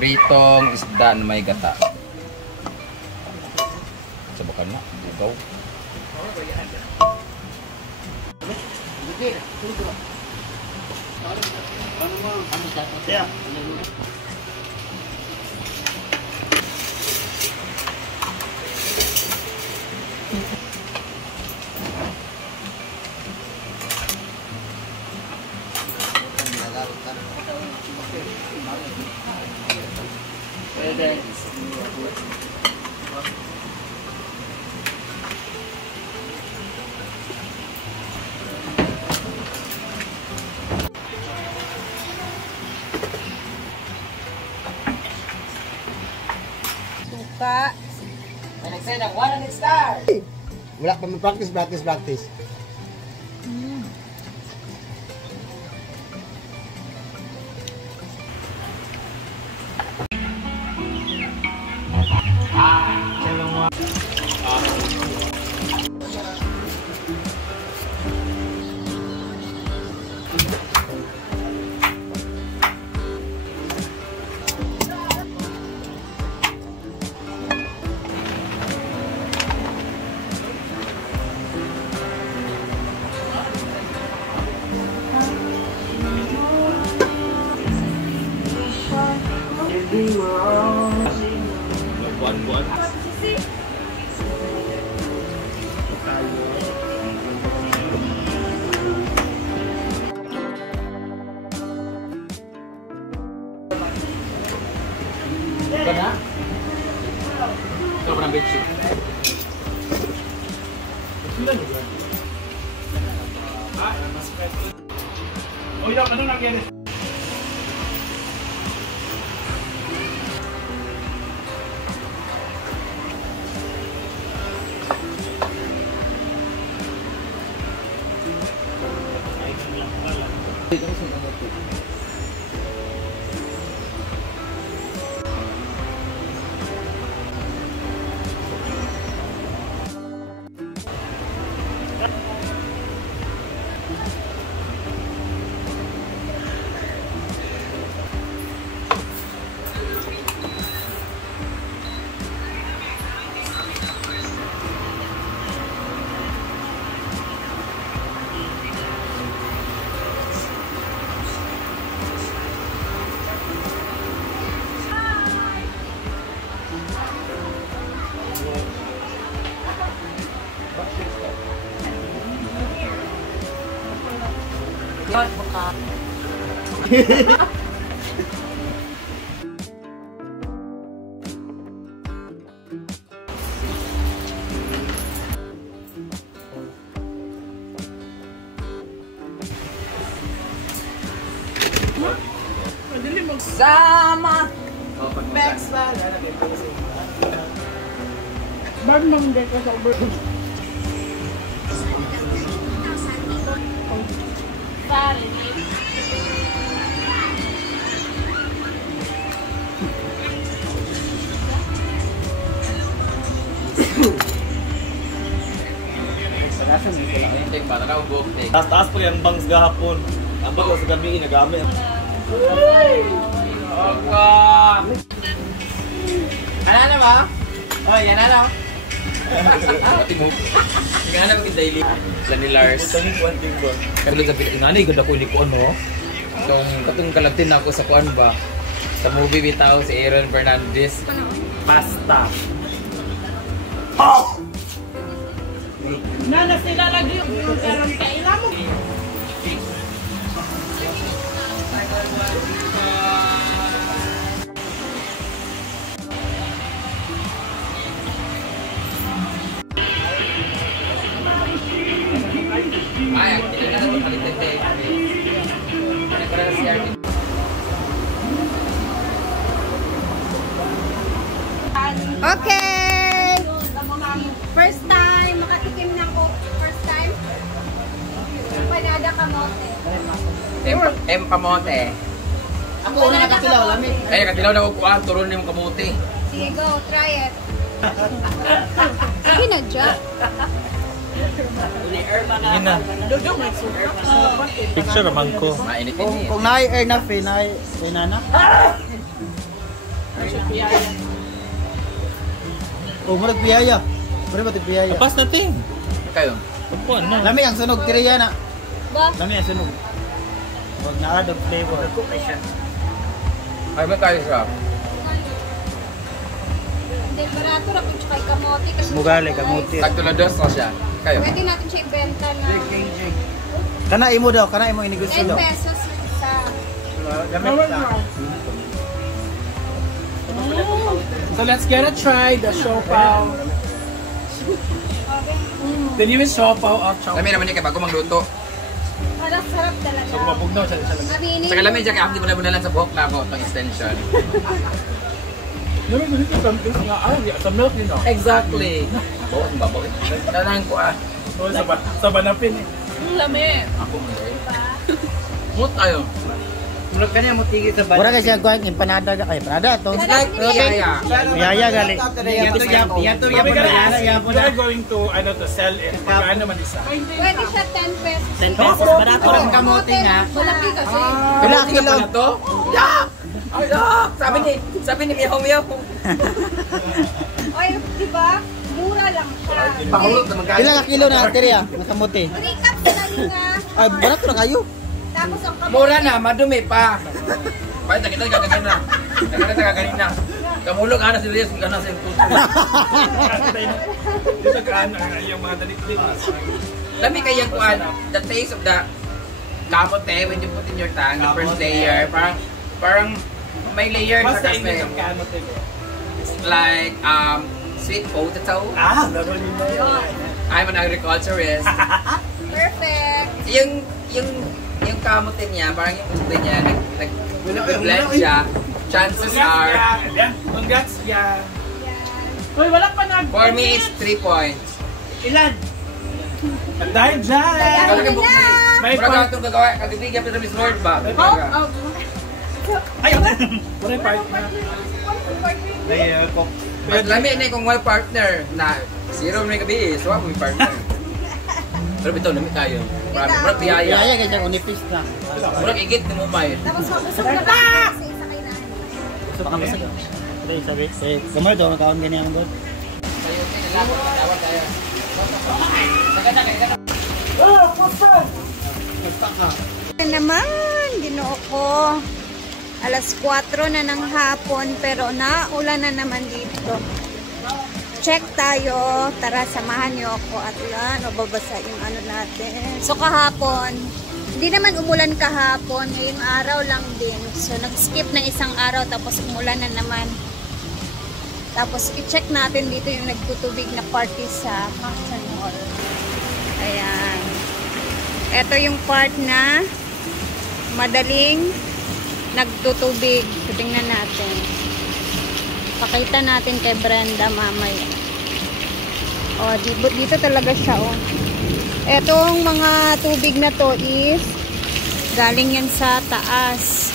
Pritong isda na may gata. Subukan na, bugaw. Suka. May nagsay na 100 stars. Wala pa may practice. Buwan-buwan. Ito na? Ito pa ng bedsheet. Oy, ano nangyari? Got baka. Sama. Bex ba? Bag mo hindi ka sa over. Sorry. Taas pa yung bangs gahapon. Ang bago sa gabi, nagamit. Ano na ba? Oh, yan na. Pati mo. Nga na maging daily. Sila ni Lars. Tanong ko ang tingko. Katulad sa pinanganay, ganda ko ni Kuan, no? Katong kalabtin ako sa Kuan ba? Sa movie bitaw si Aaron Fernandez. Pasta. Nana sila lagi yung karon kailan mo. Ay, hindi na natin palitin. Para sa CRT. Okay! First time, makatikim na ako. First time. Panada kamote. Kamote. Ako una nakatilaw, lamig. Katilaw na ko kuha, turon yung kamote. Sige, go. Try it. Sige na, Jack. Yun na. Picture naman ko. Mainit Kung na-air na, na-air na. Oh, murag biyaya. Murag ba biyaya? Pas natin. Kayo. Opo, ano? Lami ang sunog, kiriya na. Ba? Lami ang sunog. Huwag na add of flavor. Ay, may kayo siya. Hindi, barato na kung tsaka kamote. Kasi Mugali, kamote. Tagtulados na siya. Kayo. Pwede natin siya ibenta na Kana imo daw, kana imo 10 inegosyo daw. pesos isa. So let's get a try the siopaw. The newest siopaw of Chow. Lami naman niya kay bago magluto. Parang sarap talaga. So mapugnaw siya sa lamin. Aminin Sa kalami dyan, kaya hindi mo na bunalan sa buhok na ako itong extension. Lami dito nga sa milk you know. Exactly. Buhok ba? Buhok. Nanang ko ah. So sa banapin eh. lami. Ako mo eh. Mut tayo. Murag kanya mo tigil sa bala. Mura kasi ang kuhan empanada ka. Ay, empanada to. It's like biyaya. Biyaya gali. Yato We are going to to sell it. Ano man isa. Pwede siya 10 pesos. 10 pesos. Barato lang kamote nga. Malaki kasi. Kila kilo na to? Yak! Ay, yak! Sabi ni Miyaw Miyaw. Oy, di ba? Mura lang siya. Pahulog na magkano. Pila ka kilo na arterya ng kamote? 3 cups na yun nga. Ay, barato na kayo. Tapos ang kamote. Mura na, madumi pa. Bakit nakita gaganin na? Nakita gaganin na. Kamulog ana si Elias, ana sa tuto. Dito kaan yung mga daliklik. Lami kayang kuan, the taste of the kamote when you put in your tongue, the first layer, parang may layer Mas sa kainin kasi. ang kano tayo. Like sweet potato. Laro yun na yun. I'm an agriculturist. Perfect. yung kamote niya, parang yung ube niya, nag-blend siya. Chances are, Yan, congrats yan. Uy, wala pa nag... for me, it's 3 points. Ilan? Dahil dyan! Kaya ka bukli. May Pero part... itong gagawa, kagibigyan pa sa Miss Lord ba? Ay, wala yung part na. But lami na kung may partner na zero may gabi, so ako may partner. Pero bitaw, lami tayo. Murag biyaya. Biyaya kasi ang unipis na. Murag igit ni Mumay. Tapos mabusog na ba? Kasi isa kayo na. So, kami sa Dahil sabi, gamay daw, nakaon ganyan ang god. Sa'yo, nalapot, matawag tayo. Naman, ginoo ko. Alas 4 na ng hapon pero naulan na naman dito. Check tayo. Tara, samahan niyo ako at yan. Mababasa yung ano natin. So kahapon, hindi naman umulan kahapon. Ngayong araw lang din. So nag-skip ng isang araw tapos umulan na naman. Tapos i-check natin dito yung nagtutubig na party sa Fashion Hall. Ayan. Ito yung part na madaling nagtutubig. Tingnan natin. Pakita natin kay Brenda mamaya. O, dito talaga siya, o. Etong mga tubig na to is galing yan sa taas.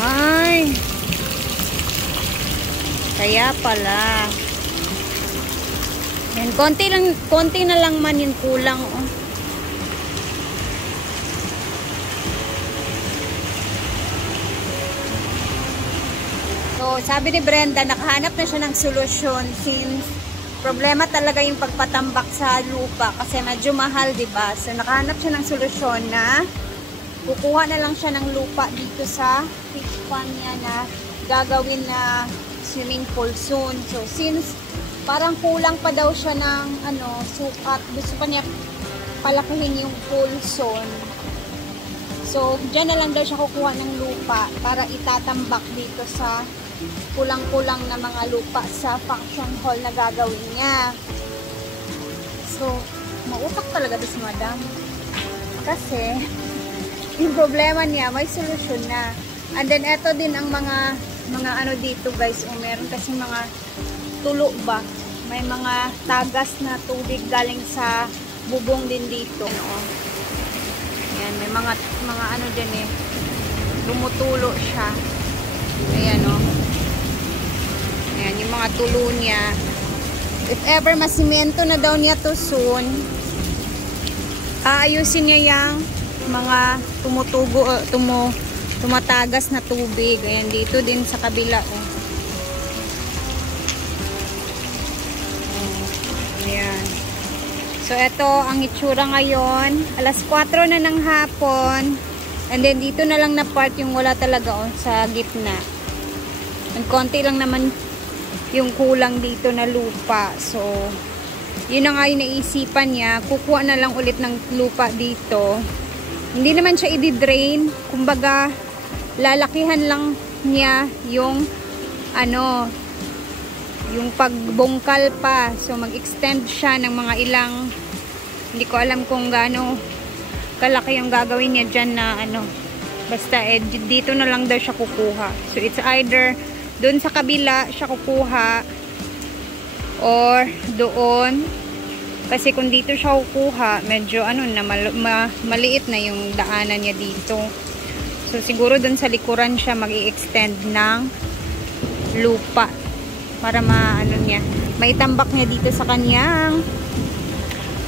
Ay. Kaya pala. Yan, konti na lang man yung kulang, o. So, sabi ni Brenda, nakahanap na siya ng solusyon since problema talaga yung pagpatambak sa lupa kasi medyo mahal, diba? So, nakahanap siya ng solusyon na kukuha na lang siya ng lupa dito sa fish pond niya na gagawin na swimming pool soon. So, since parang kulang pa daw siya ng sukat, gusto pa niya palakihin yung pool soon. So, dyan na lang daw siya kukuha ng lupa para itatambak dito sa kulang-kulang na mga lupa sa function hall na gagawin niya. So, mautak talaga si madam. Kasi, yung problema niya, may solusyon na. And then, eto din ang mga ano dito guys. O, meron kasi mga tulo ba? May mga tagas na tubig galing sa bubong din dito. No? Ayan, may mga ano din eh. Lumutulo siya. Ayan o. Ayan, yung mga tulo niya. If ever masimento na daw niya to soon, aayusin niya yung mga tumatagas na tubig. Ayan, dito din sa kabila. Oh. Ayan. So, ito ang itsura ngayon. Alas 4 na ng hapon. And then, dito na lang na part yung wala talaga sa gitna. And konti lang naman yung kulang dito na lupa. So, yun na nga yung naisipan niya. Kukuha na lang ulit ng lupa dito. Hindi naman siya i-drain. Kumbaga, lalakihan lang niya yung yung pagbungkal pa. So, mag-extend siya ng mga ilang, hindi ko alam kung gaano kalaki yung gagawin niya dyan na basta dito na lang daw siya kukuha. So, it's either doon sa kabila siya kukuha or doon. Kasi kung dito siya kukuha, medyo maliit na yung daanan niya dito. So, siguro doon sa likuran siya mag-i-extend ng lupa. Para maitambak niya dito sa kanyang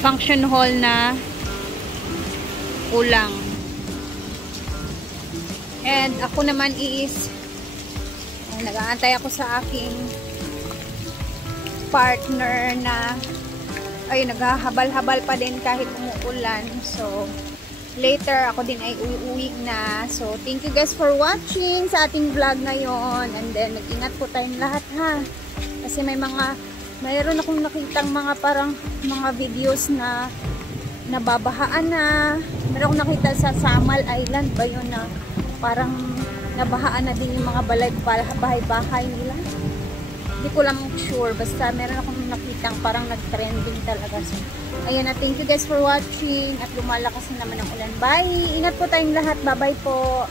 function hall na kulang. And ako naman nag-aantay ako sa aking partner na naghahabal-habal pa din kahit umuulan. So, later ako din ay uwi na. So, thank you guys for watching sa ating vlog ngayon. And then, mag-ingat po tayong lahat ha. Kasi mayroon akong nakitang parang mga videos na nababahaan na. Mayroon akong nakita sa Samal Island ba yun na parang nabahaan na din yung mga bahay-bahay nila. Hindi ko lang sure. Basta meron akong nakitang parang nag-trending talaga. So, ayan na. Thank you guys for watching. At lumalakas na naman ang ulan. Bye! Ingat po tayong lahat. Bye-bye po!